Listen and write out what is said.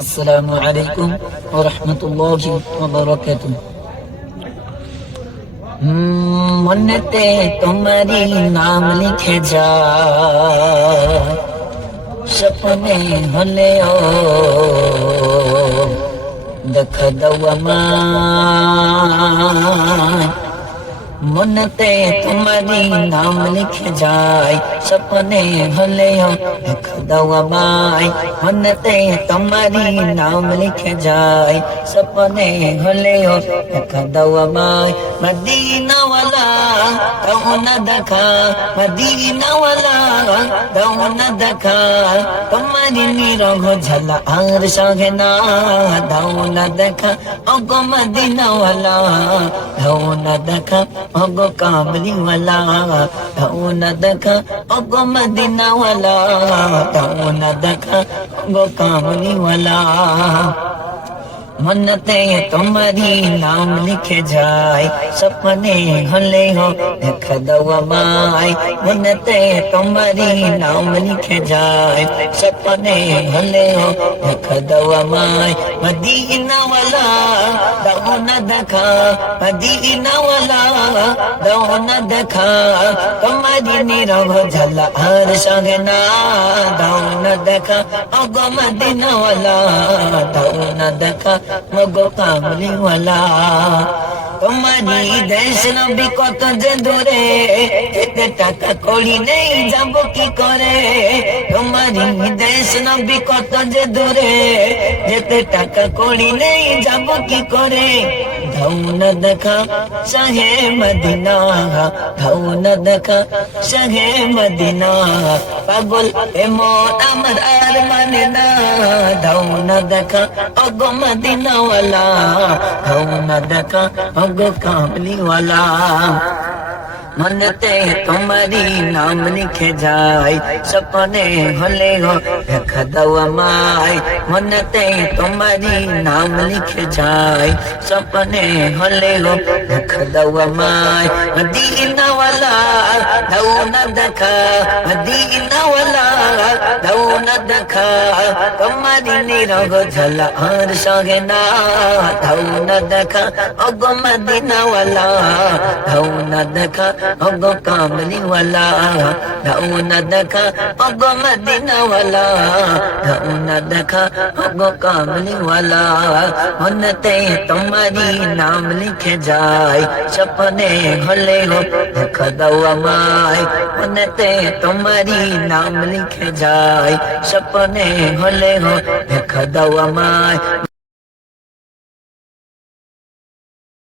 আসসালামু আলাইকুম ওয়া রাহমাতুল্লাহি ওয়া বারাকাতুহু। মনেতে তোমারি নাম লিখে যায়, স্বপ্নে হলেও দেখা দাও আমায়। মনেতে তোমারি নাম লিখে যায়, স্বপ্নে হলেও দেখা দাও আমায়। মনেতে তোমারি নাম লিখে যায়, স্বপ্নে হলেও দেখা দাও আমায়। মদিনাওয়ালা দাও না দেখা, মদিনাওয়ালা দাও না দেখা, তোমারি নিরহ ঝালা আর সহে না দাও না দেখা। ওগো মদিনাওয়ালা দাও না দেখা, ওগো কামলিওয়ালা দাও না দেখা, ওগো মদিনাওয়ালা দাও না দেখা, ওগো কামলিওয়ালা। মনতে তোমারি নাম লিখে যায়, স্বপ্নে হলেও দেখা দাও আমায়। মনতে তোমারি নাম লিখে যায়, স্বপ্নে হলেও দেখা দাও আমায়। মদিনাওয়ালা দাও না দেখা, মদিনাওয়ালা দাও না দেখা, তোমারি নিরহ ঝালা আর সহে না দাও না দেখা। ওগো মদিনাওয়ালা দাও না দেখা, ওগো কামলিওয়ালা। তোমারি দেশ নবী কত যে দূরে, এতে টাকা কড়ি নেই যাব কি করে। তোমারি দেশ নবী কত যে দূরে, যেতে টাকা কড়ি নেই যাব কি করে। দাও না দেখা শাহে মদিনা, দাও না দেখা শাহে মদিনা। পাগল এ মন আমার আর মানে না, দাও না দেখা ওগো মদিনাওয়ালা, দাও না দেখা ওগো কামলিওয়ালা। মনতে তোমারি নাম লিখে যায়, স্বপ্নে হলেও দেখা দাও আমায়। মনতে তোমারি নাম লিখে যায়, স্বপ্নে হলেও দেখা দাও আমায়। মদিনাওয়ালা দাও না দেখা, মদিনাওয়ালা দাও না দেখা, তোমারি নিরহ ঝালা আর সহে না দাও না দেখা। ওগো মদিনাওয়ালা দাও না দেখা, ওগো কামলিওয়ালা দাও না দেখা, ওগো মদিনাওয়ালা দাও না দেখা, ওগো কামলিওয়ালা। মনতে তোমারি নাম লিখে যায়, স্বপ্নে হলেও দেখা দাও আমায়। মনতে তোমারি নাম লিখে যায়, স্বপ্নে হলেও দেখা দাও আমায়।